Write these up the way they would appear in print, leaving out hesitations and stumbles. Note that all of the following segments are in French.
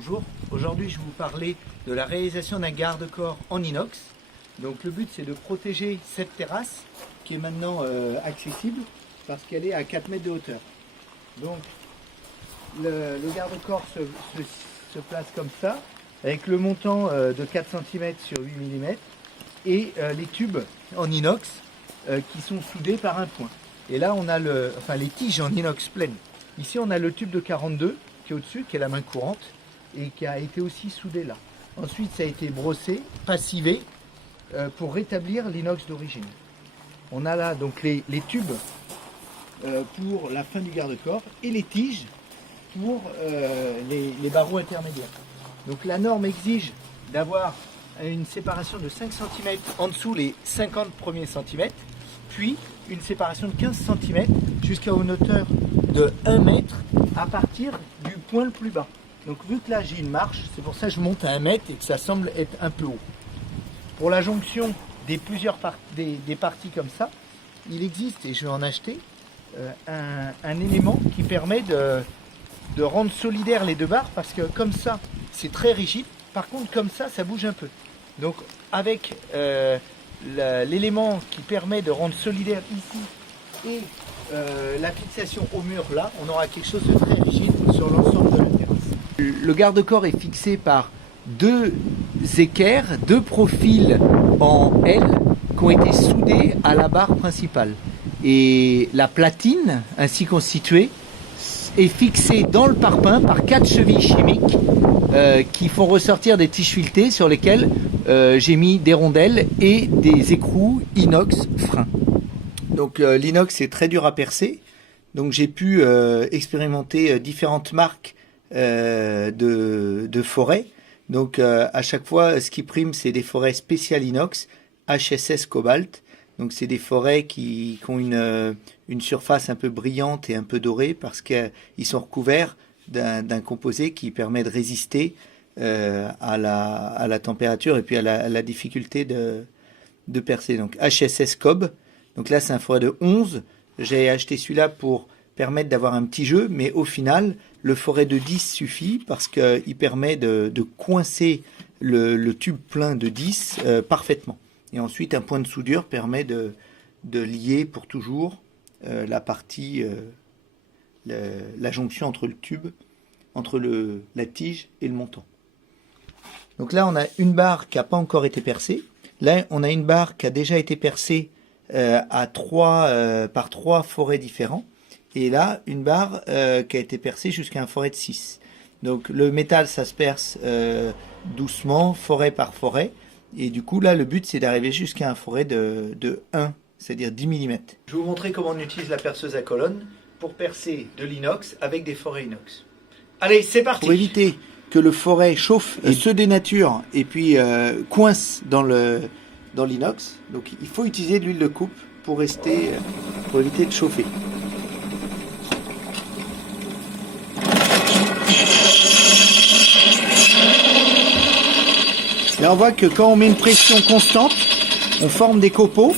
Bonjour, aujourd'hui je vais vous parler de la réalisation d'un garde-corps en inox. Donc le but c'est de protéger cette terrasse qui est maintenant accessible parce qu'elle est à 4 mètres de hauteur. Donc le garde-corps se place comme ça avec le montant de 4 cm sur 8 mm et les tubes en inox qui sont soudés par un point. Et là on a les tiges en inox pleines. Ici on a le tube de 42 qui est au-dessus, qui est la main courante et qui a été aussi soudé là. Ensuite ça a été brossé, passivé pour rétablir l'inox d'origine. On a là donc les tubes pour la fin du garde-corps et les tiges pour les barreaux intermédiaires. Donc la norme exige d'avoir une séparation de 5 cm en dessous les 50 premiers centimètres, puis une séparation de 15 cm jusqu'à une hauteur de 1 mètre à partir du point le plus bas. Donc vu que là j'ai une marche, c'est pour ça que je monte à 1 mètre et que ça semble être un peu haut. Pour la jonction des parties comme ça, il existe, et je vais en acheter, un élément qui permet de rendre solidaires les deux barres, parce que comme ça c'est très rigide, par contre comme ça bouge un peu. Donc avec l'élément qui permet de rendre solidaire ici et la fixation au mur là, on aura quelque chose de très rigide sur l'ensemble de la terrasse. Le garde-corps est fixé par deux équerres, deux profils en L qui ont été soudés à la barre principale. Et la platine ainsi constituée est fixée dans le parpaing par 4 chevilles chimiques qui font ressortir des tiges filetées sur lesquelles j'ai mis des rondelles et des écrous inox freins. Donc l'inox est très dur à percer, donc j'ai pu expérimenter différentes marques de forêts. Donc à chaque fois ce qui prime c'est des forêts spéciales inox, HSS Cobalt. Donc c'est des forêts qui ont une surface un peu brillante et un peu dorée parce qu'ils sont recouverts d'un composé qui permet de résister à la température et puis à la difficulté de percer. Donc HSS Cob, donc là c'est un forêt de 11, j'ai acheté celui-là pour permettre d'avoir un petit jeu, mais au final le forêt de 10 suffit parce qu'il permet de coincer le tube plein de 10 parfaitement. Et ensuite un point de soudure permet de lier pour toujours la partie, la jonction entre le tube, entre la tige et le montant. Donc là on a une barre qui n'a pas encore été percée. Là on a une barre qui a déjà été percée par 3 forêts différents. Et là une barre qui a été percée jusqu'à un forêt de 6. Donc le métal ça se perce doucement, forêt par forêt. Et du coup là le but c'est d'arriver jusqu'à un forêt de 1, c'est-à-dire 10 mm. Je vais vous montrer comment on utilise la perceuse à colonne pour percer de l'inox avec des forêts inox. Allez, c'est parti. Pour éviter que le forêt chauffe et se dénature et puis coince dans l'inox, donc il faut utiliser de l'huile de coupe pour éviter de chauffer. Là on voit que quand on met une pression constante, on forme des copeaux.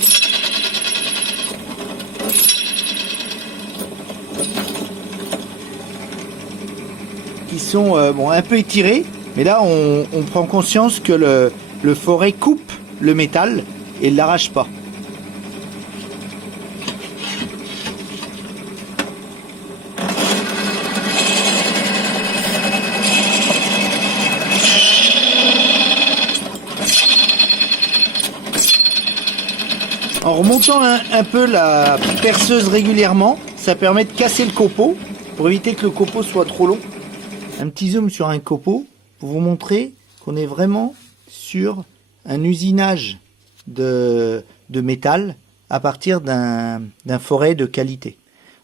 Qui sont un peu étirés, mais là on prend conscience que le forêt coupe le métal et ne l'arrache pas. En remontant un peu la perceuse régulièrement, ça permet de casser le copeau pour éviter que le copeau soit trop long. Un petit zoom sur un copeau pour vous montrer qu'on est vraiment sur un usinage de métal à partir d'un forêt de qualité.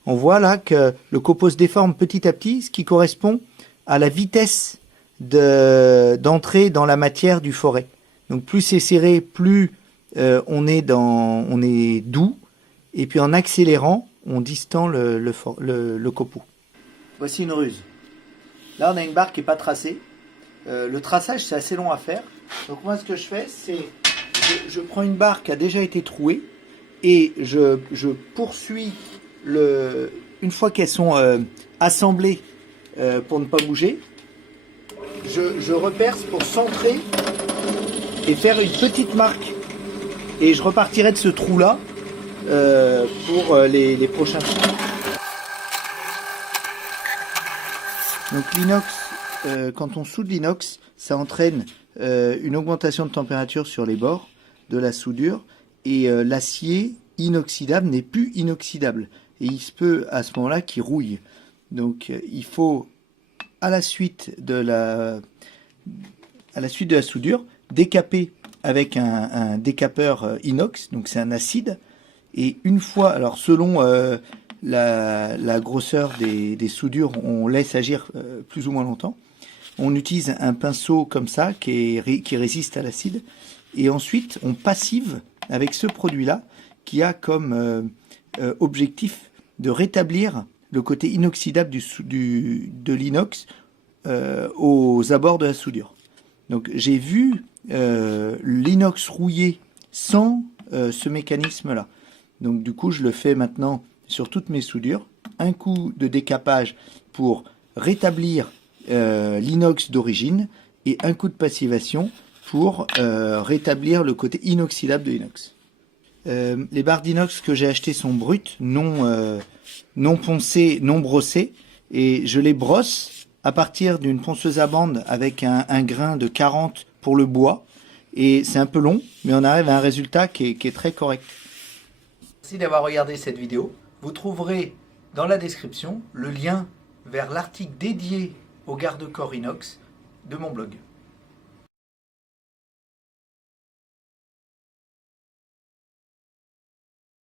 On voit là que le copeau se déforme petit à petit, ce qui correspond à la vitesse d'entrée dans la matière du forêt. Donc plus c'est serré, plus on est doux, et puis en accélérant, on distend le copeau. Voici une ruse. Là, on a une barre qui n'est pas tracée. Le traçage, c'est assez long à faire. Donc moi, ce que je fais, c'est je prends une barre qui a déjà été trouée et je poursuis une fois qu'elles sont assemblées pour ne pas bouger. je reperce pour centrer et faire une petite marque. Et je repartirai de ce trou-là pour les prochains trous. Donc l'inox, quand on soude l'inox, ça entraîne une augmentation de température sur les bords de la soudure et l'acier inoxydable n'est plus inoxydable. Et il se peut à ce moment-là qu'il rouille. Donc il faut, à la suite de la soudure, décaper avec un décapeur inox, donc c'est un acide. Et une fois, alors selon la grosseur des soudures, on laisse agir plus ou moins longtemps. On utilise un pinceau comme ça qui résiste à l'acide. Et ensuite, on passive avec ce produit-là qui a comme objectif de rétablir le côté inoxydable de l'inox aux abords de la soudure. Donc j'ai vu l'inox rouillé sans ce mécanisme-là. Donc du coup, je le fais maintenant sur toutes mes soudures. Un coup de décapage pour rétablir l'inox d'origine et un coup de passivation pour rétablir le côté inoxydable de l'inox. Les barres d'inox que j'ai achetées sont brutes, non poncées, non brossées, et je les brosse à partir d'une ponceuse à bande avec un grain de 40 pour le bois. Et c'est un peu long, mais on arrive à un résultat qui est très correct. Merci d'avoir regardé cette vidéo. Vous trouverez dans la description le lien vers l'article dédié au garde-corps inox de mon blog.